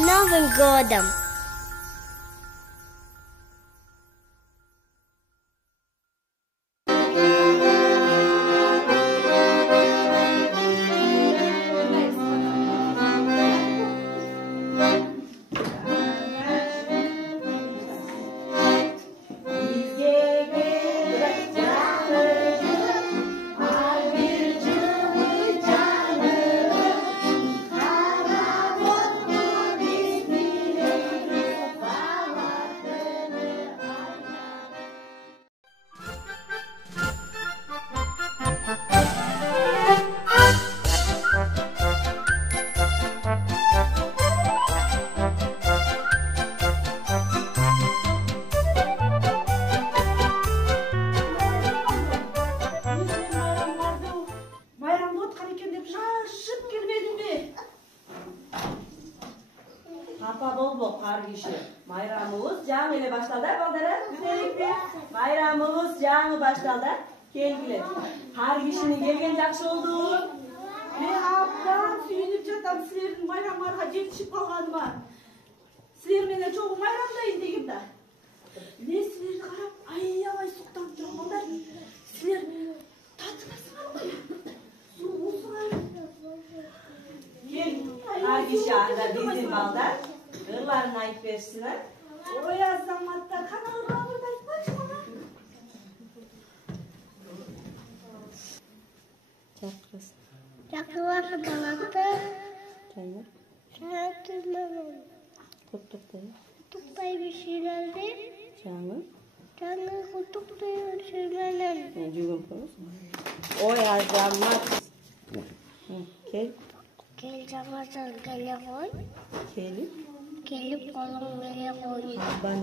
Новым годом! Bayramımız canı ile başladı. Bayramımız canı başladı. Kelgiler. Her kişinin gelgen жақсы oldu. Мен абдан сүйүнүп жатам силердин байрамдарга жетишип калганыма. Силер менен чогуу майрамдайын дегем да. Мен силерди карап аябай суктанып турмун да. Силер татынасыңарбы? Суусуңар. Kел, her kişi anda bizim balda. Irlarını ayıp versinler. Ой азаматтар, кана ырларыңды айтпачы мага. Çapkız. Yakılar baladı. Canım. Şartlarım. Kutuktayı. Kutuktay bir şeylerdi. Canım. Canım kutuktay bir şeylerdi. Cügün koyuz. Oy azamat. Kel. Gel camazdan gele koy. Kelip. Gelip kolum gele koy. Alban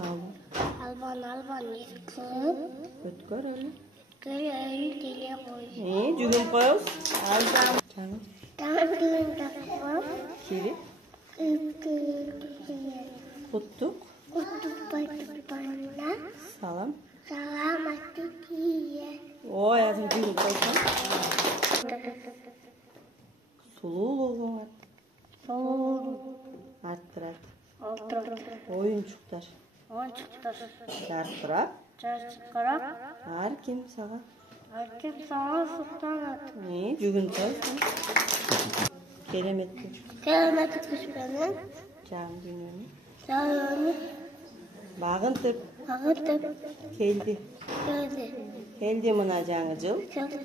alban. Alban yıkıp. Ötkör öyle. Gele öyle gele koy. Cügün koyuz. Alban. Canım. Tamam düğün takımı. Kelip. Kutuk. Kutuk baytırlarına. Salam. Salamatlık iyiye. Oy azım cügün koysan. Sululuğun var. Soğuk. Arttırat. Otur. Oyuncuklar. Oyuncuklar. Jarkırap. Çarşıklarap. Har kim sağa? Herkes sana sultanat. Cügün koysan. Kelemetli. Kelime tutmuş benim. Can gününü. Canımı Bağıntıp. ağıtıp Keldi. geldi. Keldi mına canı jıl. Geldi.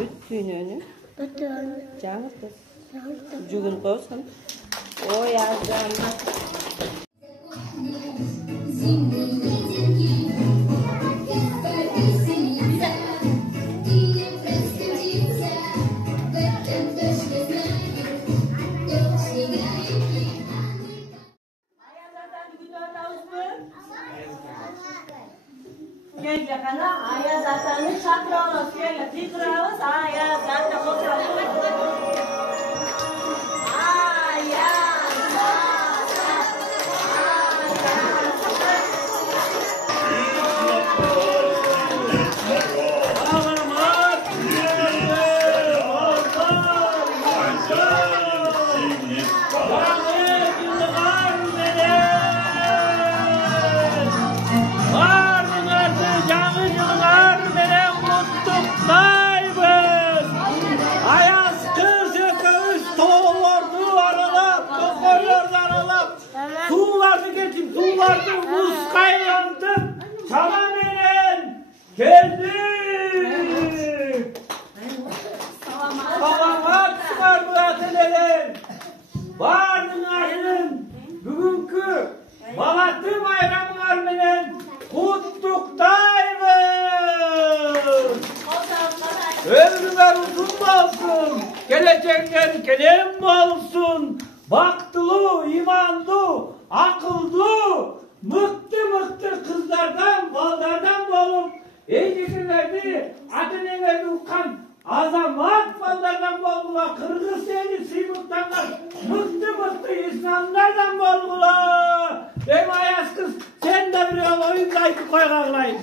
Bütün önü. Bütün. Canıtır. Geldi. Cügün koysan. Oy azam. Gel yakana, Ayaz Atan'ı çakıralım. Gel, tikrağız, Ayaz Atan oturalım. Ayaz Atan. Sulardı buz kaynattım. Çamamenen geldi. Salamat çıkardı ateleren. Vardın ayının bugünkü Balatı bayramlar menen kutluktayız. Ömrüler uzun olsun. Gelecekler kelem olsun. Baktılı, imanlı, akıllı, mıktı kızlardan, ballardan olup eğitimlerde ateneleri ukan azamat ballardan oldular. Kırgız eli Siybuttanlar mıktı Ey Ayaz kız, sen de bir oyun kaydı koyarlayın.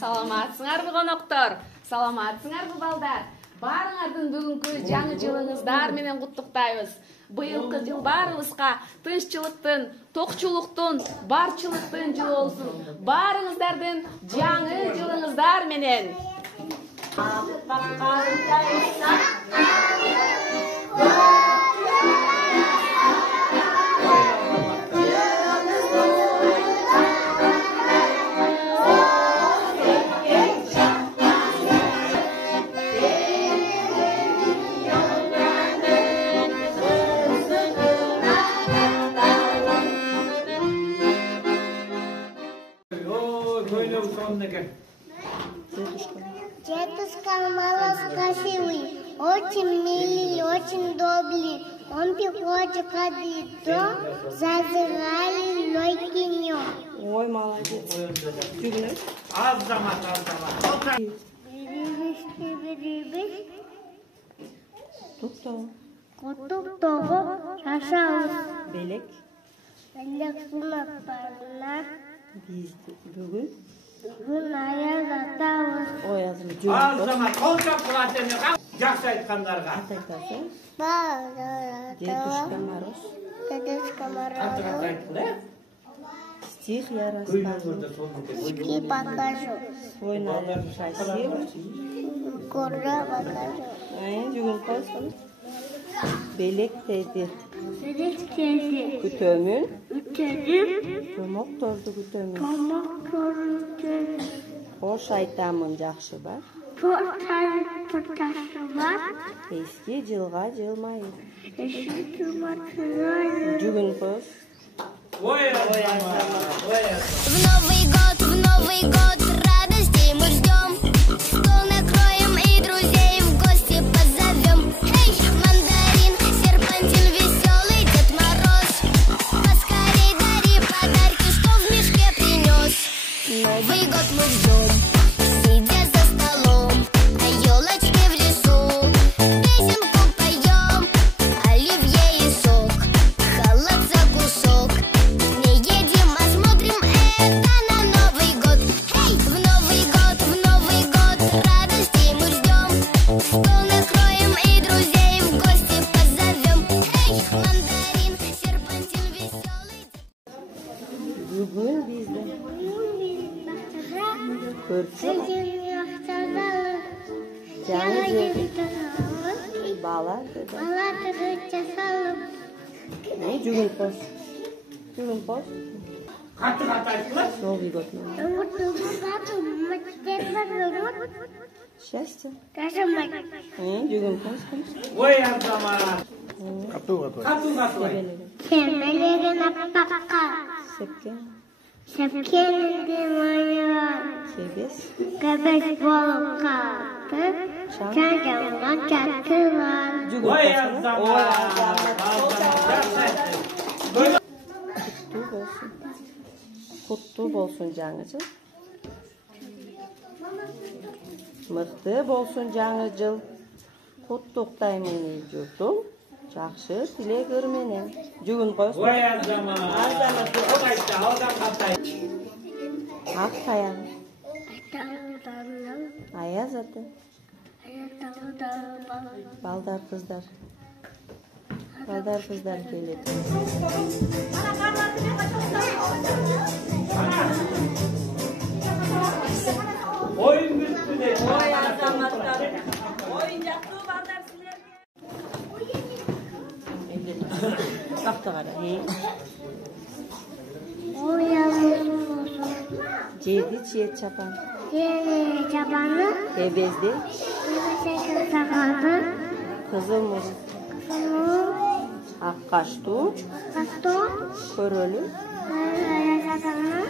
Саламатсыңарбы коноктор? Саламатсыңарбы балдар? Барыңардын бүгүнкү жаңы жылыңыздар менен куттуктайбыз. Быйылкы жыл баарыбызга тынччылыктын, токчулуктун, барчылыктын жылы болсун. Баарыңыздардын жаңы жылыңыздар менен. Дедушка Мороз красивый, очень милый, очень добрый. Он приходит каждый дом, зазирали легкий днем. Ой, молодец. Жүгініп. Az zaman. Бірібіз, Тоқта. құттық тоғып шашауыз. Белек. Әлек сынақтарына Бүгін. бүгін аяз атауыз. Ой, азым Az жүгініп. zaman kolçak kılatını жақсы айтқандарға. Атайтасың. Дедушка Мороз. Дедушка Артық Мороз. айтты, да? Стих я Көйлі расскажу. көрді соны. Ски покажу. Свой наряд красивый. Гора покажу. Жүгініп қойсын. Белек тейді. Средскесі. Күтөмін. Үтедіп. Томокторды күтөмін. Тамақ көрінді. Хош айтамын жақшы бар. Пұрташы бар. Eski жылға жылмайын. Eşit туматынайын. Жүгініп қойсын. Ой, В Новый год радостей мы ждем. Стол накроем и друзей в гости позовем. Эй, мандарин, серпантин, веселый Дед Мороз, поскорей дари подарки, что в мешке принес. Новый год мы ждем, сидя за столом, а елочки в лесу. Песенку поем, оливье и сок, холодца кусок. Не едим, а смотрим это на Новый год. Эй, в Новый год радостей мы ждем. Стол накроем и друзей в гости позовем. Эй, мандарин, серпантин, веселый. Бүгін бізді көрші жаңы жерді бала деді. Жүгініп қойсын. Жүгініп қойсын. Қатты айтылар. Новый год. Счастье. Жүгініп қойсын. Ой, az zaman. Katı. Кемелеген аппаққа, Сепкен. сепкенді майыға, Кебес. көбес болып қалды, жан-жауған жатылар. Жүгініп Ой, қойсын. az zaman. Жақсы айтты. Құтты болсын. Құтты болсын жаңы жыл. Мықты болсын жаңы жыл. Құттықтаймын ел жұртым. Жақсы тілегірменен. Жүгін қойсын. Ой, az zaman. Çok айтты, аудан қатты. Ақ таяқ. Айталыдарынан, Аяз аты. айталыдарынан, Балдар қыздар. Балдар қыздар келеді. Oyun bitti de. Ой, Азаматтар. Ойынжақты балдар сілерге. Тақты қара. ояныз болсын. Жеді чиет чапан. Жабаны, Кебезде. көбесекі сағады, Қызыл мұз. Аққашту. қастон, Көрөлі. аясатаны,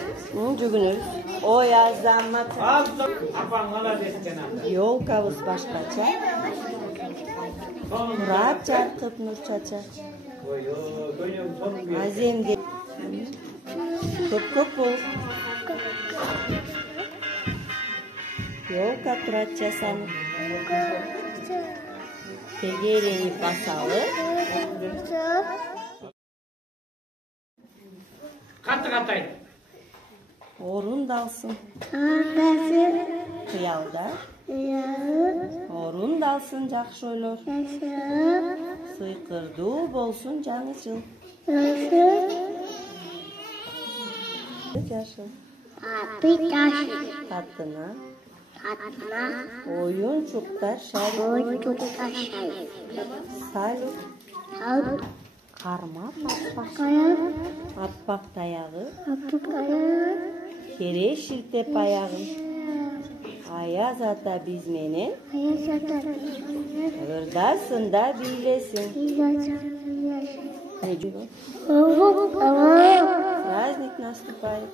Жүгінір. Ой, азамат. Az zaman. Апаң ғана дескен анда. Елкабыз башқача. Мұрат жарқып нұр чача. Ой, көйлем соның бері. Аземге. Көп бол. Елка тұрат жасанып. Тегерені басалы. Katı ayt. Orundalsın. Atası. Kıyalda. Orundalsın жақсы ойлор. Сыйкырдуу болсун жаңы жыл. Жашыл. Татына. Oyunçuklar şerif. Салют. Кармап аппак таяғы. Кере шилтеп аяғын. Аяз ата биз менен. Ырдасында бийлесин. Праздник наступает.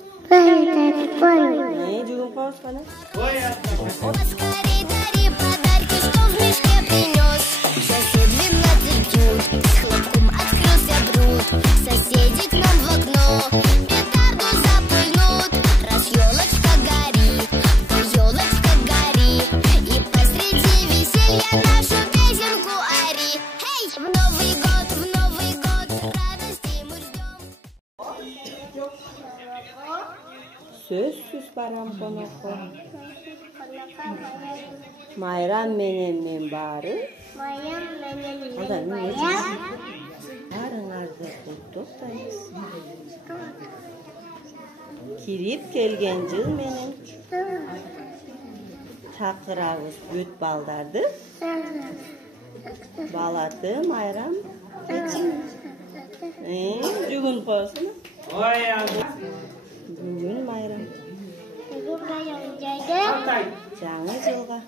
Жүгүн коебуз кана. Поскорей дари подарки, что в мешке принес. Сосед 12 бьют, с хлопком открылся бруд. Соседи к нам в окно петарду запульнут. Раз елочка горит, елочка гори. И посреди веселья нашу песенку ори. Эй, в Новый год радости мы ждем. Сөзсүз барам конокко. Майрам менен мен баары. Баарыңарды куттуктайбыз. Кирип келген жыл менен чакырабыз бүт балдарды. Балаты майрам. Жүгүн коесуң. Бүгүн майрам. Жаңы жылга.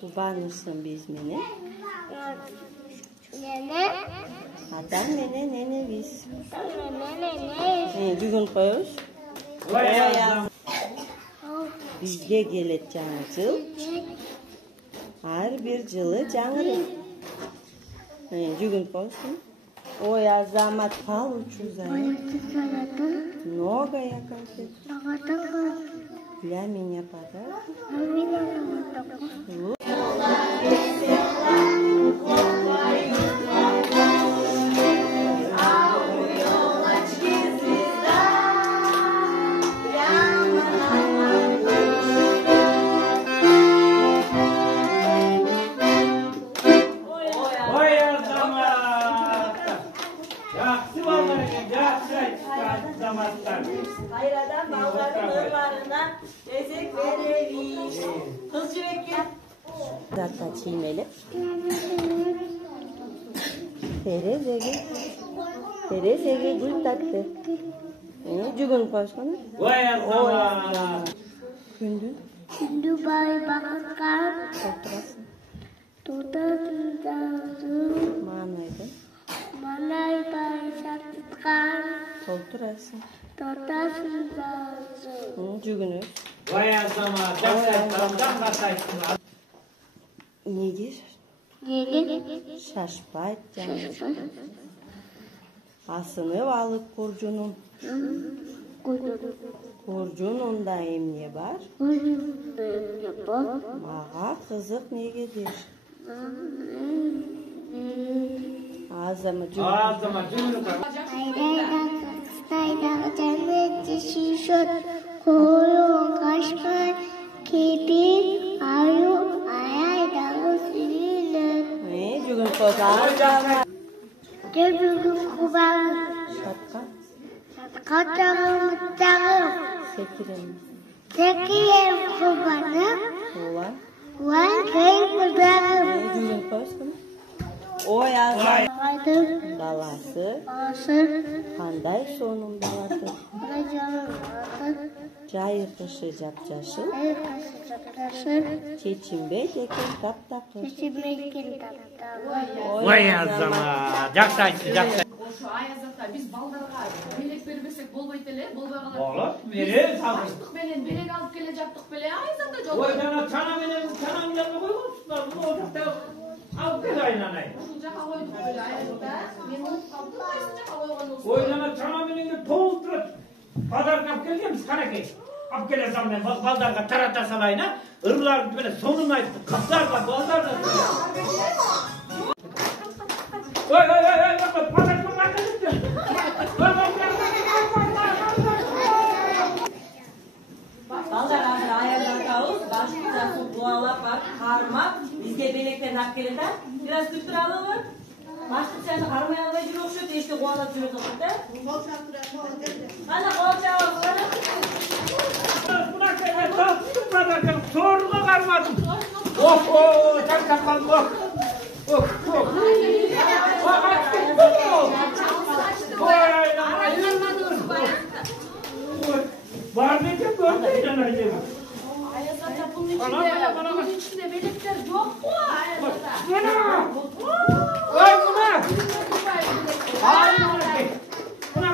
Кубанышсың биз менен. Атаң менен эне биз. Бүгүн коебуз. Бизге келет жаңы жыл. Ар бир жылы жаңырым. Жүгүн коесуң. Ой, Азамат, получше много я конфет. Для меня подарок. Hayradan balların ırlarına bezek veremiş. Kız yürekli. Zaten çiğmelip. Terezege gül taktı. Жүгүн коюшкан. Ой, Азамат. Күндү. Dubai bakkan. Толтурасың. Tutasın. Маанайды. Manay başlatkan. Толтурасың. Tutasın. Жүгүнү. Ой, Азамат. Жақсы айттың. Неге Gelin. шашпайт жаңы. Асынып алып куржунум. Куржунунда эмне бар? Мага кызык негедир. Азамат жүгүн. Ayda cennet şişot. Koyun kaşkay. Kibir. Ayu. Ayda sürülür. Жүгүн коюш. Азамат. Göbürüm kubanı. Шатка. Kaçağım uçağım. Секирем. Tekiyem kubanı. Ооба. Ulan köy kubanı. Жүгүн коюшкан. Ой, Азамат. Adım. Баласы. Asır. Кандай сонун баласы. Racanım. Asır. Жайыкышы жапжашыл. Elbası çaptaşır. Чечинбейт экен таптакыр. Seçilmekin taptağı. Ой, Азамат. Жақсы айтты, жақсы. Ошо Аяз ата биз балдарга белек бербесек болбойт эле, болбой калат. Болот, беребиз азыр. Аштык менен белек алып келе жаптык беле Аяз ата Ой, жолдо. жана чана менен чананын жанына койгонсуздар. Бул жакта алып кел айланай. Ушул жака койдук беле Аяз ата. Мен унутуп калдым, кайсы жака койгонубузду. Ой, жана чана менен толтуруп базарга алып келгенбиз, канакей. Алып келе салам мен балдарга тарата салайын, а? Ырларды менен сонун айтты. Кыздарга, балдарга. Ой, базарга keledi. Biraz kıttıralım mı? Başlık seni karmaya almaya жүріп okşuyor, işte kovalat жүріп okşuyor da. Ana kovalat Buna kadar taktım, sorunu kalmadım. Çak kaldım, Var mıydı gördüğün acaba? Bunun içinde melekler yok mu? Buna! Oy buna! Hayır buna! Buna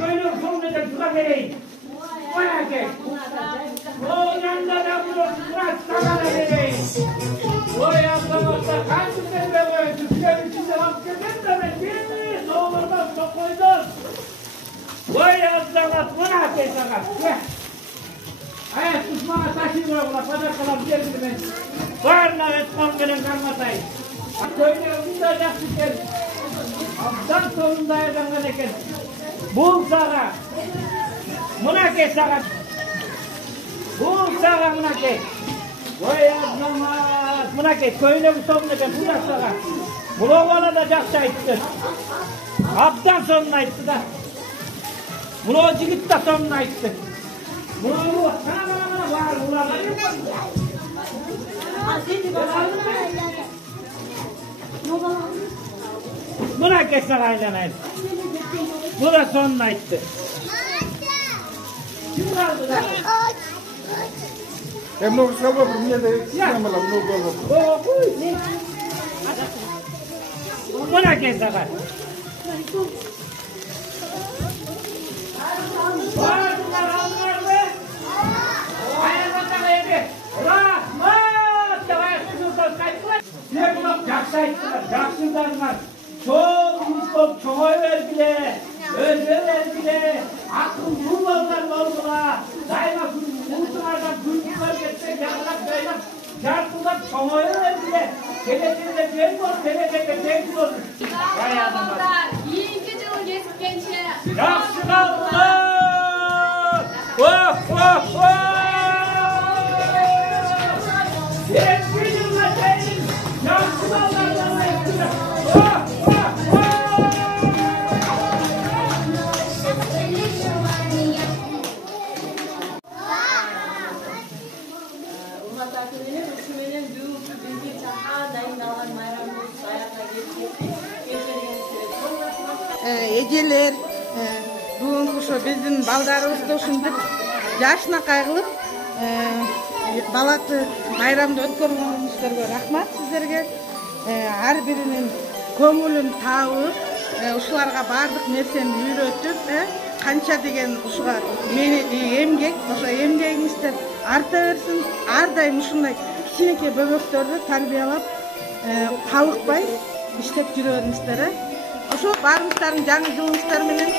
böyle son neden şuna vereyim. Buna gel. O yanında da buna sana vereyim. O yanında kaç sene böyle Türkiye'nin içinde hakikaten de ben değil mi? Ne olur bak çok koydun. Vay yanında buna gel sana. Ayak tutmana taşıyla buna kadar kalan bir yerdir ben. Varla etmem benim kalmasayım. Köylerimizde de yaptık gel. Abdan sonunda ayağından eken. Bul sağa. Buna kes sağa. Bul sağa buna kes. Vay azamaz. Buna kes. Köylerin sonunda eken. Buna sağa. Bula bana da cakta itti. Abdan sonuna itti da. Bula cigit da sonuna itti. Bula var bula. Buna kesek aylanayım. Bu da sonuna itti. Kim kaldı da? Mnogo se ovo primjede, imala mnogo ovo. Buna kesek ay. Var bunlar alırdı. Ayakta kaydı. Rahmat! Yavaşçısınız kaçtılar. Diye buna jaksaydılar, jaksınlarlar. Çok mutluluk, çoğu verdiler. Özler verdiler. Akıl kullanlar oldular. Daima kurtlardan kurtlar geçsek, yardılar daima. Yardılar, çoğu verdiler. Gelecekte genç olur, gelecekte genç olur. Vay adamlar. Yiyince yıl geçkençe. Yaxşı kaldılar. Oh, oh, oh. Eski yıllar değil. Yaxşı kaldılar. Oh, oh, oh. Umat akılının üşümenin düğüsü bilgi çaha dayındalan mayramın sayakla geçti. Эжелер бүгүнкү ошо биздин балдарыбызды ушинтип жашына кайгылып балаты майрамды өткөргөнүңүздөргө рахмат сиздерге. Ар биринин көңүлүн таап ушуларга баардык нерсени үйрөтүп канча деген ушуга эмгек ошо эмгегиңиздер арта берсин. Ар дайым ушундай кичинекей бөбөктөрдү тарбиялап калыкпай иштеп жүрө бериңиздер. Ошо баарыңыздардын жаңы жылыңыздар менен